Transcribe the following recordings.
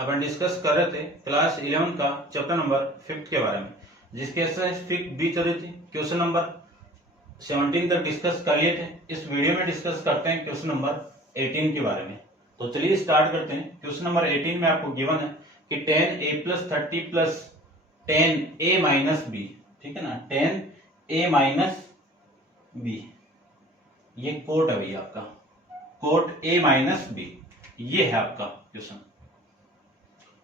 अपन discuss कर रहे थे क्लास 11 का चैप्टर नंबर 5 के बारे में, जिसके फिफ्थ बी चल रही थी। क्वेश्चन नंबर 17 तक डिस्कस कर लिए थे। इस वीडियो में डिस्कस करते हैं क्वेश्चन नंबर 18 के बारे में। तो चलिए स्टार्ट करते हैं। क्वेश्चन नंबर 18 में आपको गिवन है कि 10a + 30 + 10a - b, ठीक है ना, 10a - b, ये कोट है भैया आपका, कोट a - b, ये है आपका क्वेश्चन।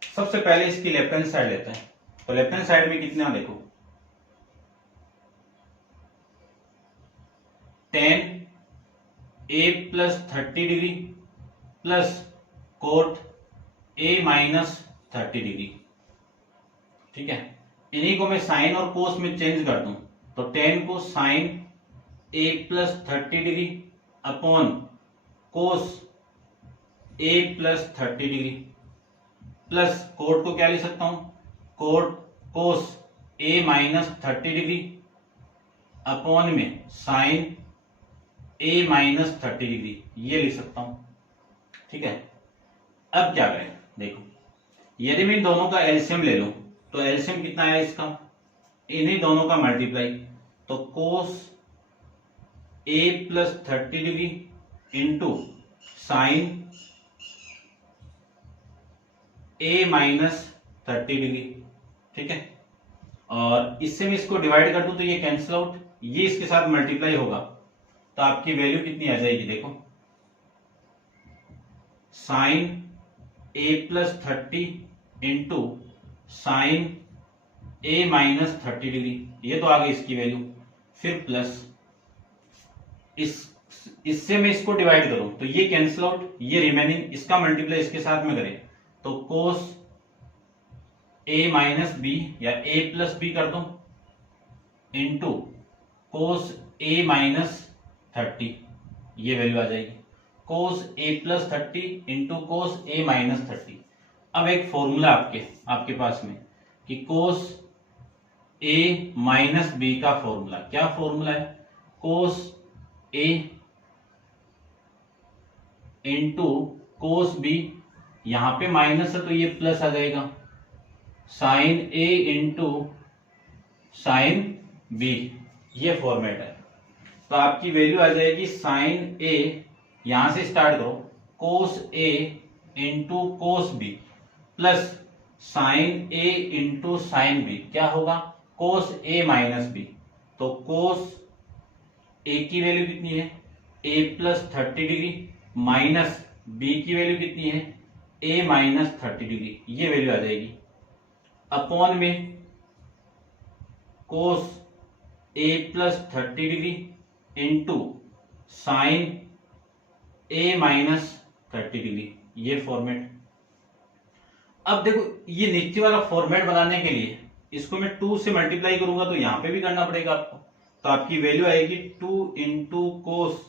सबसे पहले इसकी लेफ्ट हैंड साइड लेते हैं। तो लेफ्ट हैंड साइड में कितना, देखो 10a + 30 डिग्री प्लस कोट a - 30 डिग्री, ठीक है। इन्हीं को मैं साइन और कोस में चेंज कर दूं तो 10 को साइन a + 30 डिग्री अपॉन कोस a + 30 डिग्री प्लस कोट को क्या लिख सकता हूं, कोट कोस a - 30 डिग्री अपॉन में साइन a - 30 डिग्री, ये लिख सकता हूं, ठीक है। अब क्या करें, देखो यदि मैं इन दोनों का एलसीएम ले लूं तो एलसीएम कितना है इसका, इन्हीं दोनों का मल्टीप्लाई, तो कोस a + 30 degree into sine a - 30 degree, ठीक है। और इससे मैं इसको डिवाइड कर दूं तो ये कैंसिल आउट, ये इसके साथ मल्टीप्लाई होगा तो आपकी वैल्यू कितनी आ जाएगी, देखो sine a + 30 into sine a - 30 degree, ये तो आ गई इसकी वैल्यू। फिर प्लस इससे मैं इसको डिवाइड करूं तो ये कैंसिल आउट, ये रिमेनिंग, इसका मल्टीप्लाई इसके साथ में करें तो कोस a - b या a + b कर दो इंटू कोस a - 30, ये वैल्यू आ जाएगी कोस a + 30 इंटू कोस a - 30। अब एक फॉर्मूला आपके पास में कि कोस a - b का फॉर्मूला, क्या फॉर्मूला है, कोस a इंटू कोस b, यहां पे माइनस है तो ये प्लस आ जाएगा, sine a into sine b, ये फॉर्मेट है। तो आपकी वैल्यू आ जाएगी साइन a, यहां से स्टार्ट करो, कोस a into cos b plus sign a into sine b, क्या होगा, कोस a - b। तो कोस a की वैल्यू कितनी है, a + 30 डिग्री माइनस b की वैल्यू कितनी है, a - 30 डिग्री, ये वैल्यू आ जाएगी अपॉन में कोस a + 30 degree into sine a - 30 degree, ये फॉर्मेट। अब देखो ये नीचे वाला फॉर्मेट बनाने के लिए इसको मैं 2 से मल्टीप्लाई करूंगा तो यहां पे भी करना पड़ेगा आपको, तो आपकी वैल्यू आएगी 2 इंटू कोस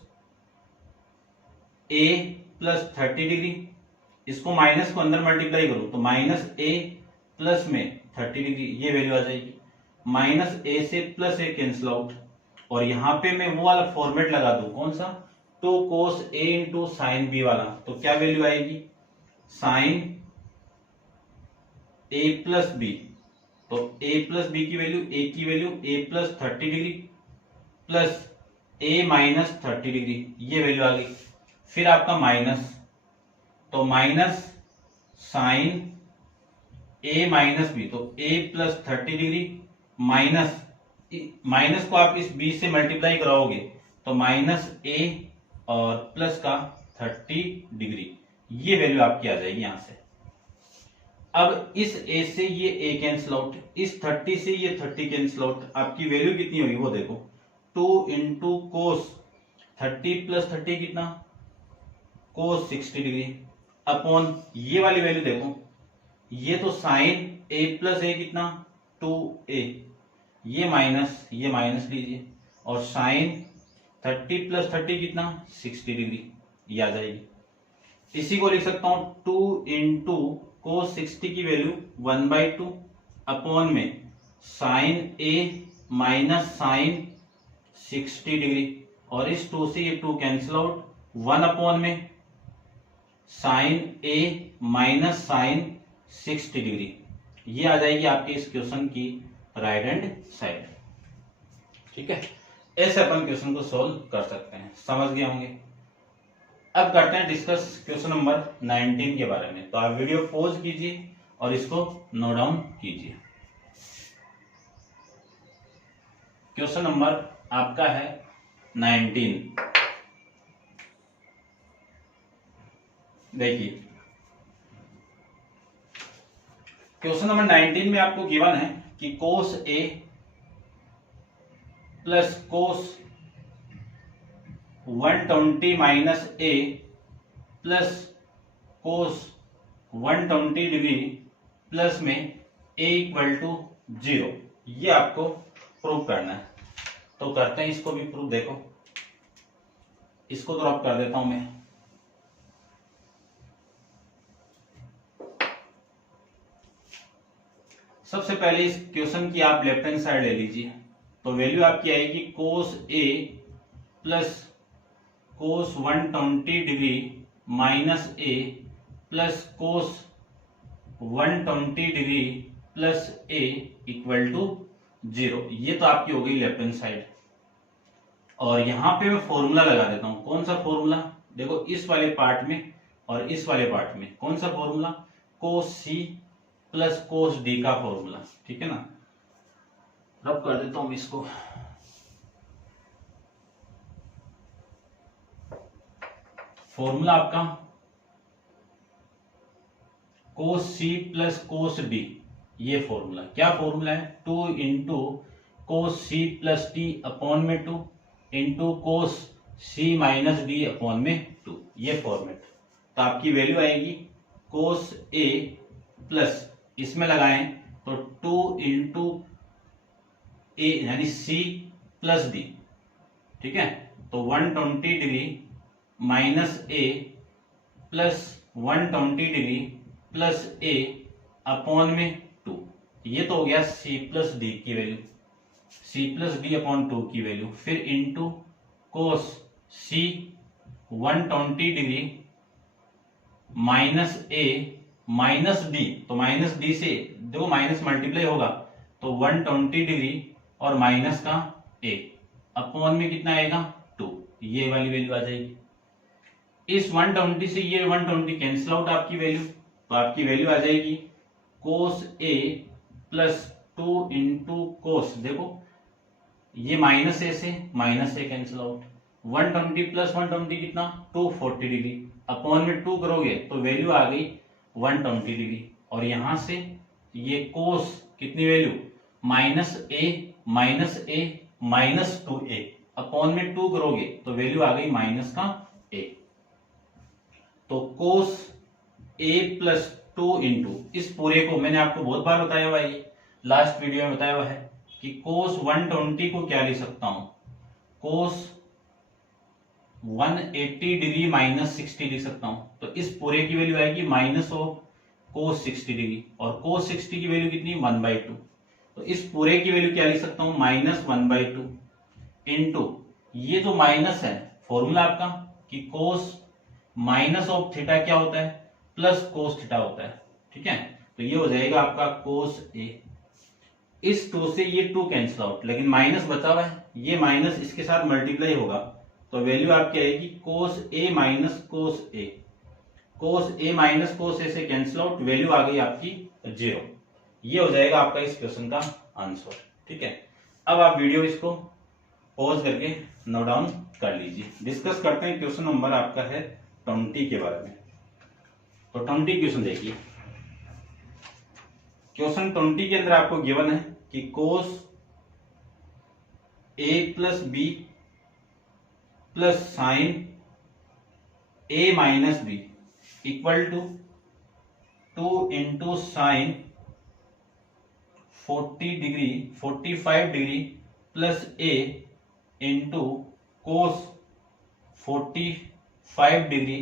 a + 30 डिग्री, इसको माइनस को अंदर मल्टीप्लाई करूं तो -a प्लस में 30 डिग्री, ये वैल्यू आ जाएगी। -a से +a कैंसिल आउट, और यहां पे मैं वो वाला फॉर्मेट लगा दूं, कौन सा, 2 cos a into sine b वाला, तो क्या वैल्यू आएगी, साइन a + b, तो a + b की वैल्यू, a की वैल्यू a + 30 डिग्री प्लस a - 30 डिग्री, ये वैल्यू आ गई। फिर आपका माइनस, तो माइनस साइन a - b, तो a + 30 डिग्री माइनस को आप इस b से मल्टीप्लाई कराओगे तो -a और प्लस का 30 डिग्री, ये वैल्यू आपकी आ जाएगी यहां से। अब इस a से ये a कैंसिल आउट, इस 30 से ये 30 कैंसिल आउट, आपकी वैल्यू कितनी होगी वो देखो, 2 इंटू कोस 30 + 30 कितना, कोस 60 डिग्री अपॉन ये वाली वैल्यू देखो, ये तो साइन a + a कितना 2a, ये माइनस लीजिए, और साइन 30 + 30 कितना 60 डिग्री, ये आ जाएगी। इसी को लिख सकता हूं 2 इंटू कोस 60 की वैल्यू 1/2 अपॉन में साइन a - साइन 60 डिग्री, और इस 2 से ये 2 कैंसिल आउट, 1 अपॉन में साइन a - साइन 60 डिग्री। ये आ जाएगी आपके इस क्वेश्चन की राइट हैंड साइड। ठीक है, ऐसे अपन क्वेश्चन को सोल्व कर सकते हैं, समझ गए होंगे। अब करते हैं डिस्कस क्वेश्चन नंबर 19 के बारे में। तो आप वीडियो पॉज कीजिए और इसको नोट डाउन कीजिए। क्वेश्चन नंबर आपका है 19। देखिए क्वेश्चन नंबर 19 में आपको गिवन है कि cos A plus cos 120 minus A plus cos 120 degree plus में ए इक्वल टू 0, ये आपको प्रूव करना है। तो करते हैं इसको भी प्रूव। देखो इसको ड्रॉप कर देता हूं मैं। सबसे पहले इस क्वेश्चन की आप लेफ्ट हैंड साइड ले लीजिए। तो वैल्यू आपकी आएगी cos A plus cos 120 degree minus A plus cos 120 degree plus A equal to 0। ये तो आपकी हो गई लेफ्ट हैंड साइड। और यहां पे मैं फॉर्मूला लगा देता हूं। कौन सा फॉर्मूला? देखो इस वाले पार्ट में और इस वाले पार्ट में कौन सा फॉर्मूला? कोस सी प्लस कोस डी का फॉर्मूला। ठीक है ना, रब कर देता हूं इसको। फॉर्मूला आपका cos C plus cos D, ये फॉर्मूला क्या फॉर्मूला है? 2 into cos C plus D upon में 2 into cos C minus D upon में 2, ये फॉर्मेट। तो आपकी वैल्यू आएगी कोस ए प्लस, इसमें लगाएं तो 2 इंटू ए यानी सी प्लस डी। ठीक है, तो 120 degree minus A plus 120 degree plus A upon में 2, ये तो हो गया सी प्लस डी की value, C plus D upon 2 की वैल्यू। फिर into cos C 120 degree minus A minus D, तो माइनस डी से देखो माइनस मल्टीप्लाई होगा तो 120 डिग्री और माइनस का ए अपॉन में कितना आएगा 2, ये वाली वैल्यू आ जाएगी। इस 120 से ये 120 कैंसिल आउट आपकी वैल्यू, तो आपकी वैल्यू आ जाएगी कोस ए प्लस 2 इंटू कोस, देखो ये माइनस ए से माइनस ए कैंसिल आउट, 120 प्लस 120 कितना 240 डिग्री अपॉन में 2 करोगे तो वैल्यू आ गई 120 डिग्री। और यहां से ये कोस कितनी value minus A minus 2a upon में 2 करोगे तो वैल्यू आ गई माइनस का a। तो कोस a प्लस 2 इंटू इस पूरे को मैंने आपको बहुत बार बताया हुआ है, लास्ट वीडियो में बताया हुआ है कि कोस 120 को क्या लिख सकता हूं, कोस 180 डिग्री माइनस 60 लिख सकता हूं। तो इस पूरे की वैल्यू आएगी माइनस ऑफ कोस 60 डिग्री, और कोस 60 की वैल्यू कितनी 1/2। तो इस पूरे की वैल्यू क्या लिख सकता हूं माइनस 1/2 इंटू ये जो माइनस है फॉर्मूला आपका कि कोस माइनस ऑफ थीटा क्या होता है प्लस कोस थीटा होता है। ठीक है, तो ये हो जाएगा आपका कोस ए। इस 2 से ये 2 कैंसिल आउट, लेकिन माइनस बचा हुआ है, ये माइनस इसके साथ मल्टीप्लाई होगा तो वैल्यू आपकी आएगी cos A minus cos A, cos A minus cos ए से कैंसिल आउट, वैल्यू आ गई आपकी 0। ये हो जाएगा आपका इस क्वेश्चन का आंसर। ठीक है, अब आप वीडियो इसको पॉज करके नोट डाउन कर लीजिए। डिस्कस करते हैं क्वेश्चन नंबर आपका है 20 के बारे में। तो 20 क्वेश्चन देखिए। क्वेश्चन 20 के अंदर आपको गिवन है कि cos A plus B plus sine A minus B equal to 2 into sine 45 degree plus A into cos 45 degree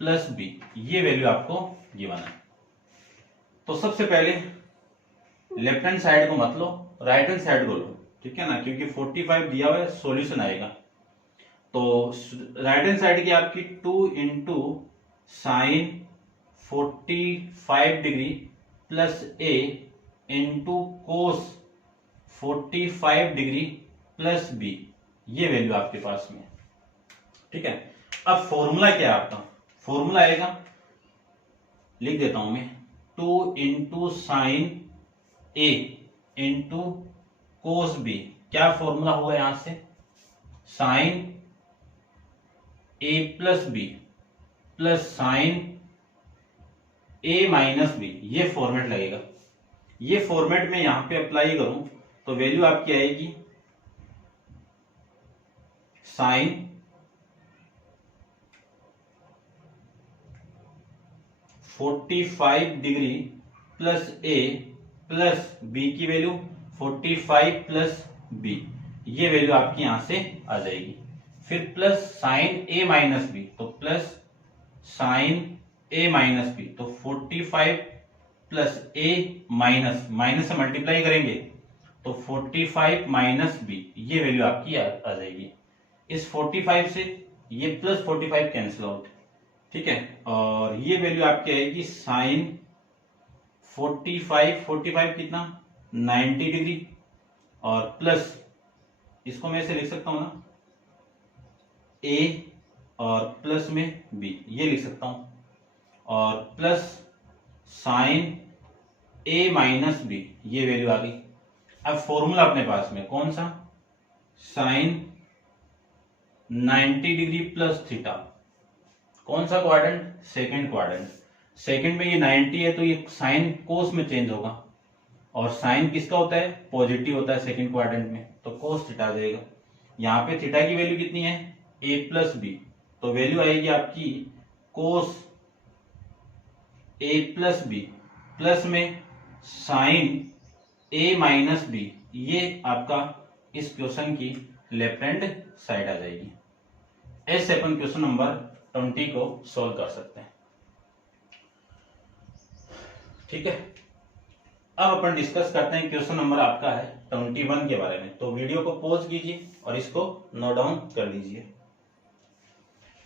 plus B, ये वैल्यू आपको गिवन है। तो सबसे पहले लेफ्ट हैंड साइड को मत लो, राइट हैंड साइड को लो। ठीक है ना, क्योंकि 45 दिया हुआ है, सॉल्यूशन आएगा। तो राइट हैंड साइड की आपकी 2 into sine 45 degree plus A into cos 45 degree plus B, ये वैल्यू आपके पास में। ठीक है, अब फॉर्मूला क्या है आपका? फॉर्मूला आएगा, लिख देता हूं मैं, 2 इंटू साइन ए इंटू कोस बी। क्या फॉर्मूला होगा यहां से? Sign A plus B plus sine A minus B, ये फॉर्मेट लगेगा। ये फॉर्मेट में यहां पे अप्लाई करूं तो वैल्यू आपकी आएगी साइन 45 डिग्री प्लस ए प्लस बी की वैल्यू 45 प्लस बी, ये वैल्यू आपकी यहां से आ जाएगी। फिर plus sine A minus B, तो plus sine A minus B, तो 45 प्लस ए माइनस, माइनस से मल्टीप्लाई करेंगे तो 45 माइनस बी, ये वैल्यू आपकी आ जाएगी। इस 45 से ये प्लस 45 कैंसिल आउट, ठीक है, और ये वैल्यू आपकी आएगी साइन 45 कितना 90 डिग्री, और प्लस इसको मैं ऐसे लिख सकता हूं ना, ए और प्लस में बी, ये लिख सकता हूं, और plus sine A minus B, ये वैल्यू आ गई। अब फॉर्मूला अपने पास में कौन सा? साइन 90 डिग्री प्लस थीटा, कौन सा क्वाड्रेंट? Second quadrant. सेकंड में ये 90 है तो ये साइन कोस में चेंज होगा, और साइन किसका होता है? पॉजिटिव होता है सेकंड क्वाड्रेंट में, तो कोस थीटा देगा। यहां पे थीटा की वैल्यू कितनी है? ए प्लस बी, तो वैल्यू आएगी आपकी कोस ए प्लस बी प्लस में साइन ए माइनस बी, ये आपका इस क्वेश्चन की लेफ्ट हैंड साइड आ जाएगी। ऐसे अपन क्वेश्चन नंबर 20 को सॉल्व कर सकते हैं। ठीक है, अब अपन डिस्कस करते हैं क्वेश्चन नंबर आपका है 21 के बारे में। तो वीडियो को पॉज कीजिए और इसको नोट डाउन कर लीजिए।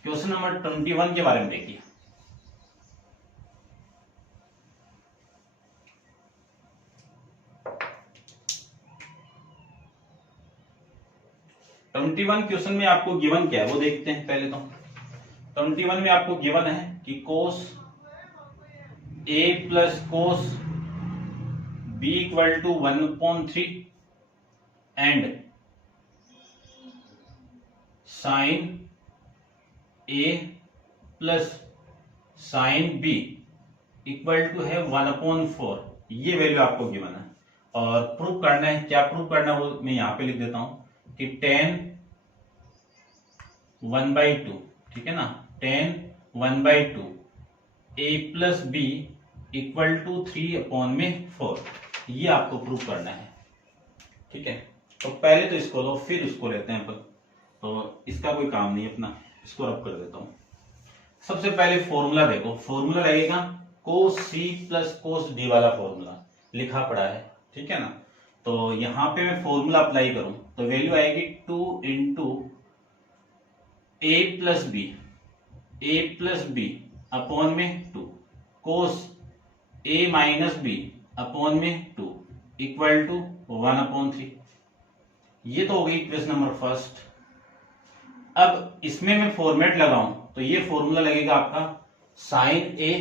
क्वेश्चन नंबर 21 के बारे में देखिए। क्वेश्चन में आपको गिवन क्या है वो देखते हैं पहले। तो 21 में आपको गिवन है कि cos A plus cos B equal to 1/3 and sine A plus sine B equal to है 1/4, ये वैल्यू आपको गिवन है। और प्रूव करना है, क्या प्रूव करना है वो मैं यहां पे लिख देता हूं कि tan 1/2, ठीक है ना, tan 1/2 a plus B equal to 3/4, ये आपको प्रूव करना है। ठीक है, तो पहले तो इसको लो फिर उसको लेते हैं अपन, तो इसका कोई काम नहीं अपना, इसको रब कर देता हूं। सबसे पहले फॉर्मूला देखो, फॉर्मूला लगेगा कोस सी प्लस कोस डी वाला फॉर्मूला लिखा पड़ा है, ठीक है ना। तो यहां पे मैं फॉर्मूला अप्लाई करूं तो वैल्यू आएगी 2 इंटू ए प्लस बी अपॉन में 2 कोस ए माइनस बी अपॉन में 2 इक्वल टू 1/3। ये तो हो गई इक्वेशन नंबर फर्स्ट। अब इसमें मैं फॉर्मेट लगाऊं तो ये फॉर्मूला लगेगा आपका sign A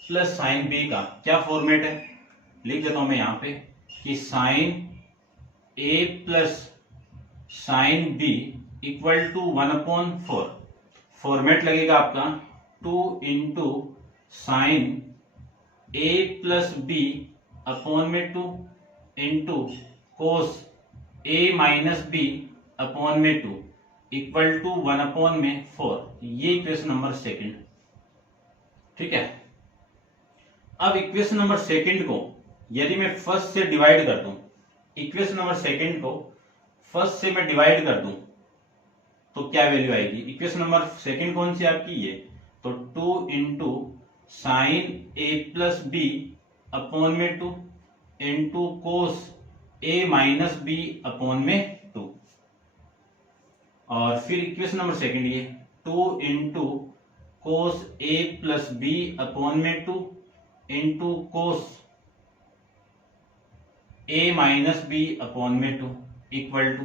plus sine B का। क्या फॉर्मेट है लिख देता हूं मैं यहां पे कि sine A plus sine B equal to 1/4। Format लगेगा आपका 2 into sine A plus B upon में 2 into cos A minus B upon में 2 इक्वल टू 1/4। ये इक्वेशन नंबर सेकंड। ठीक है, अब इक्वेशन नंबर सेकंड को यदि मैं फर्स्ट से डिवाइड कर दूं, इक्वेशन नंबर सेकंड को फर्स्ट से मैं डिवाइड कर दूं तो क्या वैल्यू आएगी? इक्वेशन नंबर सेकंड कौन सी आपकी? ये तो 2 into sine A plus B upon में 2 into cos A minus B upon में 2, और फिर इक्वेशन नंबर सेकंड ये 2 into cos A plus B upon में 2 into cos a minus B upon में 2 इक्वल टू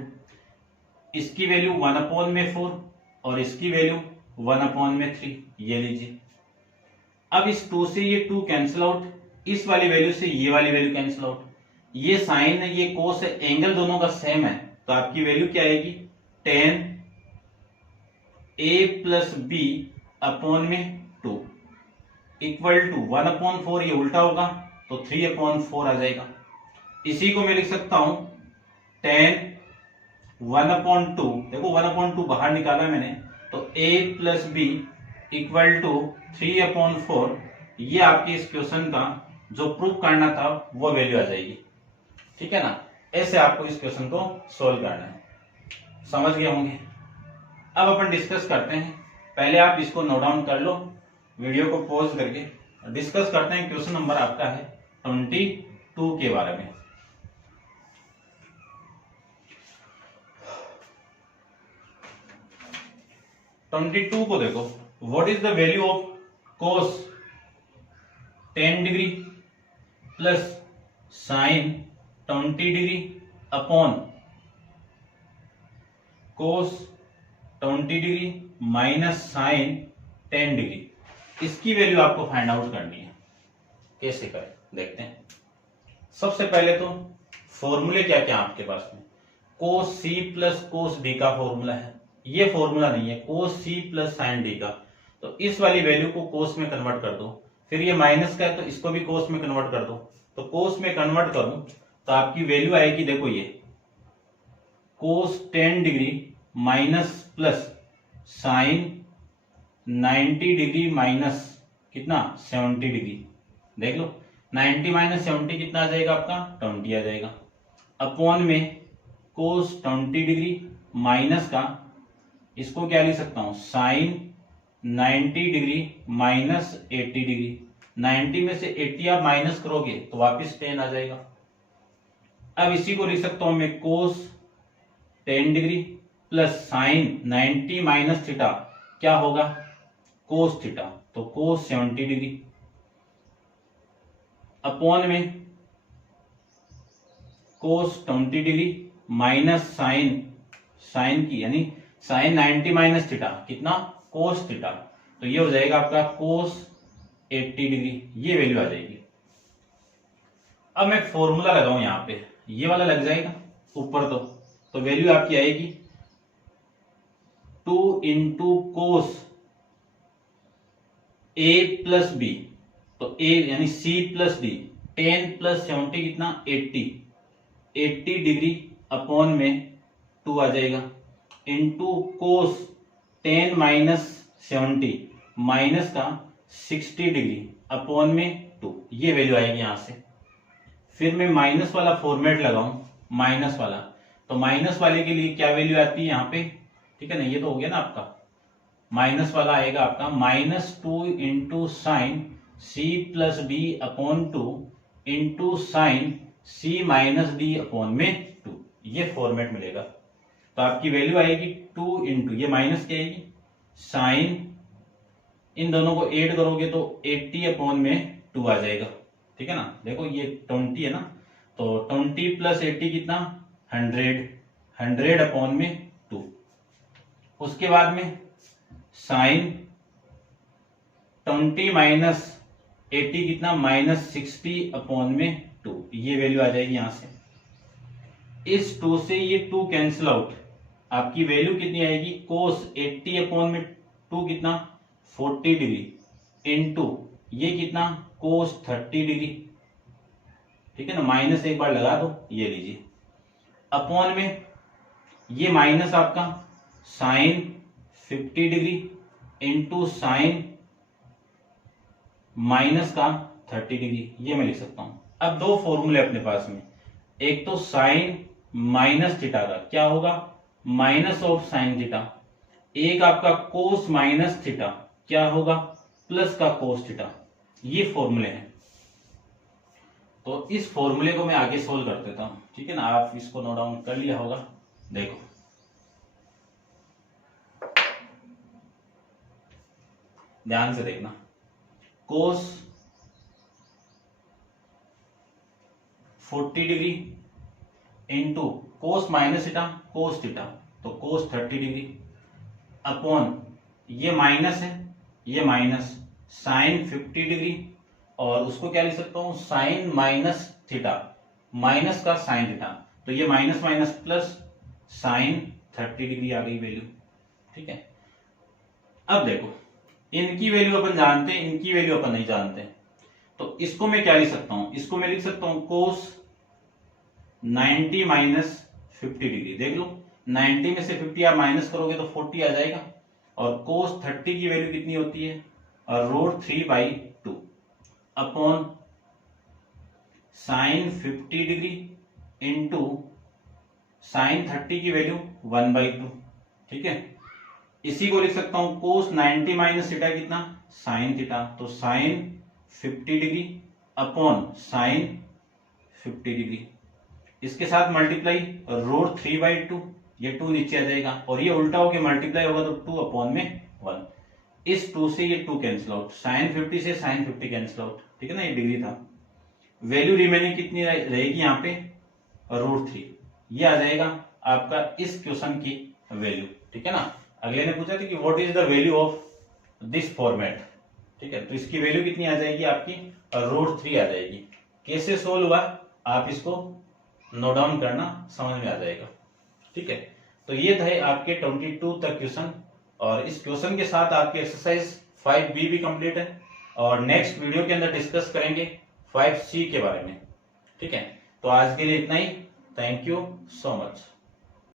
इसकी वैल्यू 1 अपॉन में 4 और इसकी वैल्यू 1 अपॉन में 3, ये लीजिए। अब इस 2 से ये 2 कैंसिल आउट, इस वाली वैल्यू से ये वाली वैल्यू कैंसिल आउट, ये साइन है ये कोस है, एंगल दोनों का सेम है, तो आपकी वैल्यू क्या आएगी, tan a plus B upon में 2 इक्वल टू 1 अपॉन 4, ये उल्टा होगा तो 3 अपॉन 4 आ जाएगा। इसी को मैं लिख सकता हूं tan 1 अपॉन 2, देखो 1 अपॉन 2 बाहर निकाला मैंने, तो a plus B equal to 3 upon 4, ये आपके इस क्वेश्चन का जो प्रूफ करना था वो वैल्यू आ जाएगी। ठीक है ना, ऐसे आपको इस क्वेश्चन को सोल्व करना है, समझ गए होंगे। अब अपन डिस्कस करते हैं, पहले आप इसको नोट डाउन कर लो, वीडियो को पॉज करके डिस्कस करते हैं। क्वेश्चन नंबर आपका है 22 के बारे में। को देखो, what is the value of cos 10 degree plus sine 20 degree upon cos 20 degree minus sine 10 degree, इसकी वैल्यू आपको फाइंड आउट करनी है। कैसे करें देखते हैं। सबसे पहले तो फॉर्मूले क्या क्या आपके पास में, कोस सी प्लस कोस डी का फॉर्मूला है, ये फॉर्मूला नहीं है, कोस सी प्लस साइन डी का, तो इस वाली वैल्यू को कोस में कन्वर्ट कर दो, फिर ये माइनस का है तो इसको भी कोस में कन्वर्ट कर दो, तो कोस में कन्वर्ट करूं तो आपकी वैल्यू आएगी, देखो ये कोस 10 degree minus plus sign 90 degree minus कितना 70 डिग्री, देख लो 90 माइनस 70 कितना आ जाएगा आपका 20 आ जाएगा, अपॉन में कोस 20 डिग्री माइनस का, इसको क्या लिख सकता हूं साइन 90 डिग्री माइनस 80 डिग्री, 90 में से 80 आप माइनस करोगे तो वापस 10 आ जाएगा। अब इसी को लिख सकता हूं मैं कोस 10 degree plus sign 90 minus theta, क्या होगा कोस थीटा, तो कोस 70 डिग्री अपॉन में कोस 20 डिग्री माइनस साइन की यानी साइन 90 माइनस थीटा कितना कोस थीटा, तो ये हो जाएगा आपका कोस 80 डिग्री, ये वैल्यू आ जाएगी। अब मैं फॉर्मूला लगाऊं यहां पे, ये वाला लग जाएगा ऊपर, तो वैल्यू आपकी आएगी 2 into cos A plus B, तो ए यानी सी प्लस डी, 10 प्लस 70 कितना 80 डिग्री अपॉन में 2 आ जाएगा, इंटू कोस 10 माइनस 70 माइनस का 60 डिग्री अपॉन में 2, ये वैल्यू आएगी यहां से। फिर मैं माइनस वाला फॉर्मेट लगाऊं, माइनस वाला, तो माइनस वाले के लिए क्या वैल्यू आती है यहाँ पे, ठीक है ना, ये तो हो गया ना आपका, माइनस वाला आएगा आपका -2 into sine C plus D upon 2 into sine C minus D upon में 2, ये फॉर्मेट मिलेगा। तो आपकी वैल्यू आएगी 2 इंटू ये माइनस की आएगी साइन, इन दोनों को ऐड करोगे तो 80 अपॉन में 2 आ जाएगा, ठीक है ना, देखो ये 20 है ना, तो 20 प्लस 80 कितना 100 अपॉन में 2, उसके बाद में साइन 20 माइनस 80 कितना -60 अपॉन में 2, ये वैल्यू आ जाएगी यहां से। इस 2 से ये 2 कैंसिल आउट, आपकी वैल्यू कितनी आएगी कोस 80 अपॉन में 2 कितना 40 डिग्री इंटू ये कितना कोस 30 डिग्री, ठीक है ना, माइनस एक बार लगा दो, ये लीजिए अपॉन में ये माइनस आपका sine 50 degree into sine minus का 30 डिग्री, ये मैं लिख सकता हूं। अब दो फॉर्मूले अपने पास में, एक तो साइन माइनस थीटा का क्या होगा माइनस ऑफ साइन थीटा, एक आपका कोस माइनस थीटा क्या होगा प्लस का कोस थीटा, ये फॉर्मूले हैं। तो इस फॉर्मूले को मैं आगे सोल्व कर देता हूं, ठीक है ना, आप इसको नोट डाउन कर लिया होगा, देखो ध्यान से देखना, कोस 40 degree into cos minus theta cos theta, तो कोस 30 डिग्री अपॉन ये माइनस है, ये माइनस साइन 50 डिग्री, और उसको क्या लिख सकता हूं साइन माइनस थीटा, माइनस का साइन थीटा, तो ये minus minus plus sine 30 degree आ गई वैल्यू। ठीक है, अब देखो इनकी वैल्यू अपन जानते हैं, इनकी वैल्यू अपन नहीं जानते, तो इसको मैं क्या लिख सकता हूं, इसको मैं लिख सकता हूं कोस 90 माइनस 50 डिग्री। देख लो 90 में से 50 आप माइनस करोगे तो 40 आ जाएगा, और कोस 30 की वैल्यू कितनी होती है, root 3/2 upon sine 50 degree into sine 30 की वैल्यू 1/2। ठीक है, इसी को लिख सकता हूं कोस 90 माइनस थीटा कितना साइन थीटा, तो sine 50 degree upon sine 50 degree, इसके साथ मल्टीप्लाई रूट 3/2, ये 2 नीचे आ जाएगा, और ये उल्टा होके मल्टीप्लाई होगा तो 2 अपॉन में 1, इस 2 से ये 2 कैंसिल आउट, साइन 50 से साइन 50 कैंसिल आउट। ठीक है ना, ये डिग्री था, वैल्यू रिमेनिंग कितनी रहेगी यहाँ पे रूट 3, ये आ जाएगा आपका इस क्वेश्चन की वैल्यू। ठीक है ना, अगले ने पूछा था कि what is the value of this format. ठीक है, तो इसकी वैल्यू कितनी आ जाएगी आपकी रूट 3 आ जाएगी। कैसे सोल्व हुआ आप इसको नोट डाउन करना, समझ में आ जाएगा। ठीक है, तो ये थे आपके 22 तक क्वेश्चन, और इस क्वेश्चन के साथ आपकी एक्सरसाइज 5B भी कंप्लीट है, और नेक्स्ट वीडियो के अंदर डिस्कस करेंगे 5C के बारे में। ठीक है, तो आज के लिए इतना ही। Thank you so much.